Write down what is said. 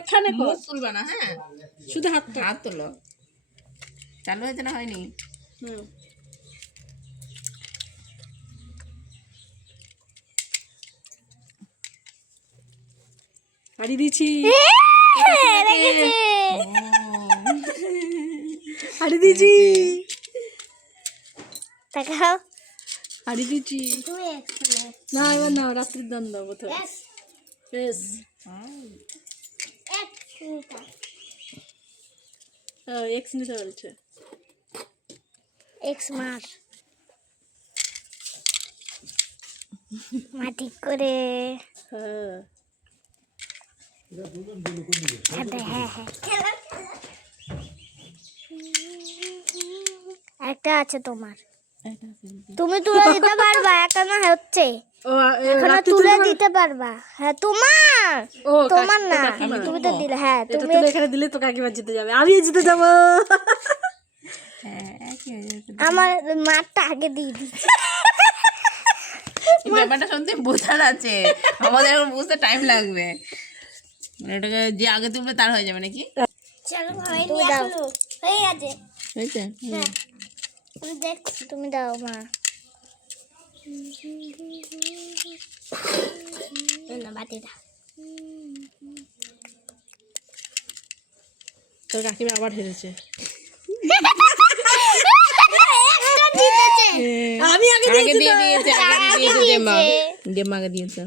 এখানে মুখ তুলবা না, হ্যাঁ শুধু হাতটা। হাত তোলো। চালু হয়েছে না হয়নি? হুম। হারিয়ে দিয়েছি, হারিয়ে দিয়েছি, দেখাও হারিয়ে দিয়েছি। তুমি না এবার না, রাত্রির দান দাও কোথাও। বেশ এক্স নিতে বলছে। এক্স মার মা ঠিক করে। হ্যাঁ হ্যাঁ একটা আছে তোমার, তুমি তুলে দিতে পারবা, এখনো হচ্ছে, ও এখনো তুলে দিতে পারবা। হ্যাঁ তোমার, ও তোমার না, কাকিমা। তুমি তো দিলে। হ্যাঁ এটা তুমি তুলে এখানে দিলে তো কাকিমা জিতে যাবে, আমি জিতে যাবো। আমার মারটা আগে দিয়ে দিচ্ছি। এই ব্যাপারটা শুনতে বোঝার আছে, আমাদের এখন বুঝতে টাইম লাগবে। মানে এটাকে যে আগে তুলবে তার হয়ে যাবে নাকি? চলো তুমি দাও, হয়ে গেছে। হয়েছে? হ্যাঁ তুমি দেখ, তুমি দাও মা। না বাটিটা তোর কাকিমা আবার হেরেছে। একটা জিতেছে। আমি আগে আগে দিয়ে দিয়েছে, আগে দিয়ে দিয়েছে, দিয়েছে। গেম আগে দিয়েছে।